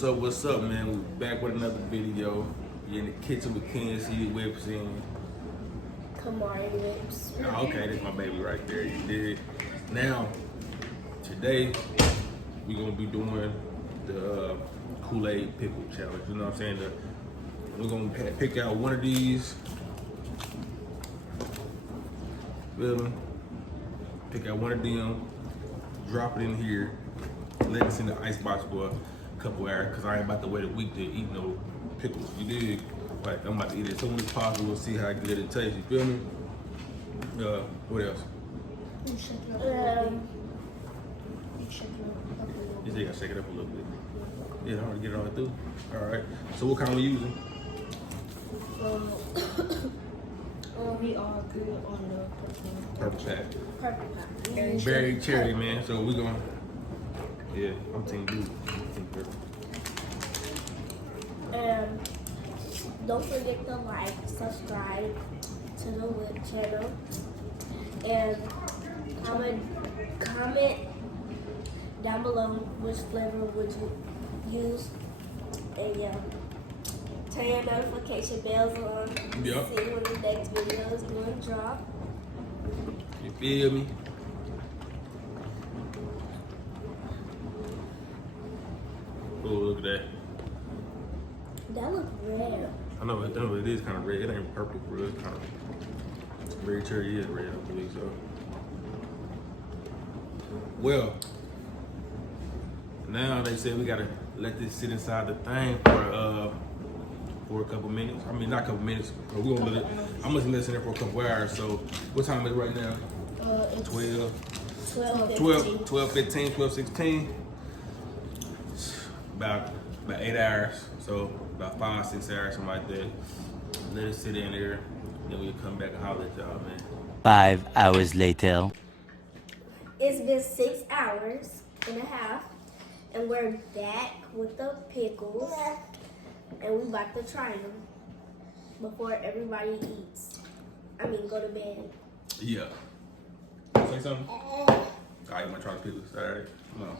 What's up, man? We're back with another video. You're in the kitchen with Ken, see the whips in. Kamari whips. Oh, okay, that's my baby right there. You did. Now, today, we're gonna be doing the Kool-Aid pickle challenge. You know what I'm saying? We're gonna pick out one of these. Feel me? Pick out one of them, drop it in here, let it in the icebox for a couple hours, because I ain't about to wait a week to eat no pickles. You dig? Like, I'm about to eat it as soon as possible, see how good it tastes. You feel me? What else? You shake it up a little bit. You think I shake it up a little bit? Yeah, I want to get it all through. All right. So what kind are we using? We are good on the Purple pack. purple pack. Berry cherry, man. So we're going to, yeah, I'm team blue. And don't forget to like, subscribe to the Whip channel, and comment down below which flavor would you use, and yeah, turn your notification bells on. Yep. See when the next video is going to drop. You feel me? Oh, look at that. That looks red. I know it is kind of red. It ain't purple, bro. It's kind of berry cherry is red, I believe so. Well, now they say we gotta let this sit inside the thing for a couple minutes. I mean, not a couple minutes. But we're gonna let it. I'm gonna listen there for a couple hours. So, what time is it right now? It's 12, 15, 12, 16. About 8 hours. So about 5, 6 hours, something like that. Let it sit in there. Then we'll come back and holler at y'all, man. 5 hours later. It's been 6 hours and a half, and we're back with the pickles, and we about to try them before everybody eats. I mean, go to bed. Yeah. Say something? Alright, I'm gonna try the pickles. Alright, come on.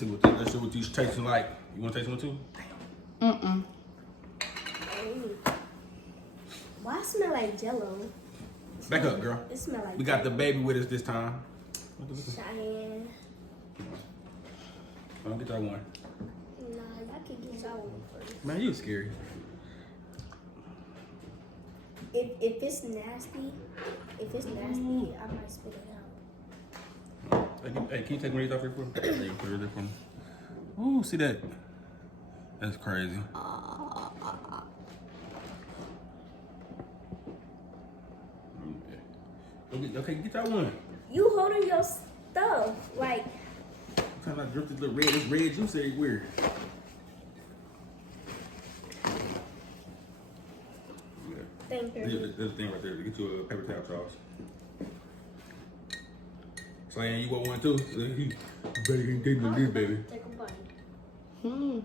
Let's see what these tasting like. You wanna taste one too? Why it smell like Jello? Back up, girl. It smell like We got the baby with us this time. Cheyenne. I'll get that one. Nah, y'all can get y'all one first. Man, you scary. If it's nasty, I might spit it out. Hey, can you take one of these off here for me? There you put it there for me. Ooh, see that? That's crazy. Okay, get that one. You holding your stuff like. I'm trying to drip this little red. This red juice everywhere. Thank you. There's a thing right there. Get you a paper towel, Charles. Slaying, you want one too? You better get this, baby. Take a bite. You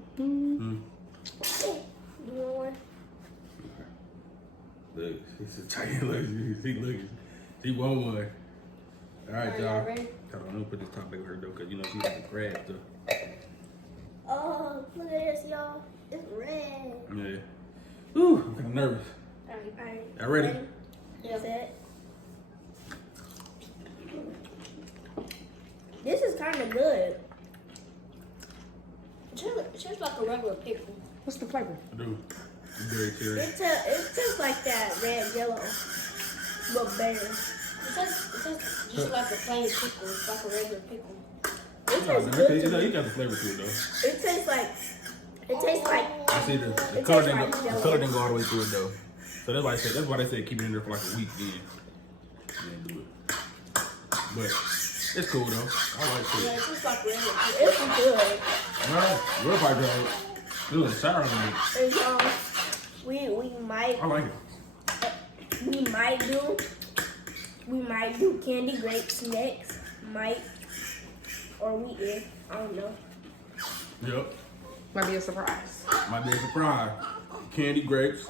want one? Look, he's a giant. Look, she want one. All right, y'all. Ready? Hold on, I'm gonna put this top back with her though, cause you know she like to grab stuff. Oh, look at this, y'all. It's red. Yeah. Whew, I'm kind of nervous. All right. Y'all ready? Yeah. Set. This is kind of good. It tastes like a regular pickle. What's the flavor? I do. Berry cherry. It tastes like that red Jello, but better. It tastes just like a plain pickle. It's like a regular pickle. It No, tastes man, good. you To me. got the flavor to it though. It tastes like. I see the It color tastes didn't like go, the Jell-O. color didn't go all the way through it though. So that's why they said keep it in there for like a week then. Then do it. But it's cool though. I like Yeah, it. it tastes like regular pickle. It's good. Alright, we'll probably try it. It was sour on it. And I like it. we might do candy grapes next. Or we is. I don't know. Yep. Might be a surprise. Might be a surprise. Candy grapes.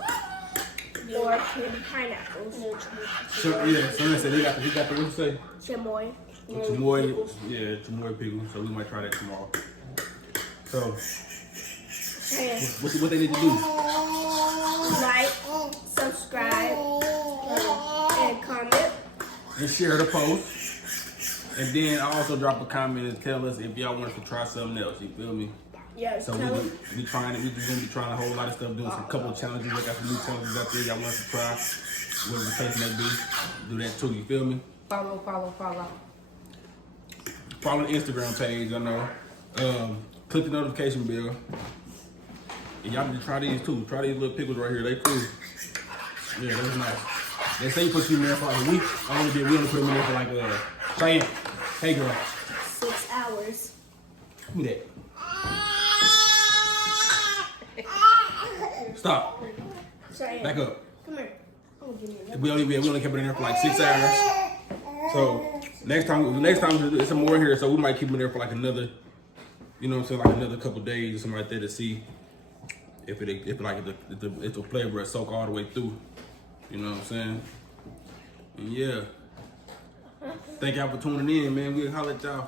Or candy pineapples. So, yeah, someone said he got the what you say? Chamoy. Chamoy, yeah, chamoy pickles. So we might try that tomorrow. So, And what they need to do? like, subscribe, and comment. And share the post. And then also drop a comment and tell us if y'all want us to try something else. You feel me? Yeah, So tell us. we just gonna be trying a whole lot of stuff, doing some couple of challenges. We got some new challenges out there y'all want us to try. Whatever the case may be, do that too. You feel me? Follow. Follow the Instagram page. I know. Click the notification bell. And y'all need to try these too. Try these little pickles right here. They cool. Yeah, that's nice. They say you put you in there for like a week. We only put them in there for like Cheyenne. Hey girl. 6 hours. Give me that. Stop. Cheyenne, Back up. come here. I'm gonna give you another. We only kept it in there for like 6 hours. So next time it's some more here. So we might keep them in there for like another, you know what I'm saying, like another couple days or something like that to see if the flavor will soak all the way through. You know what I'm saying? And yeah. Thank y'all for tuning in, man. We'll holler at y'all.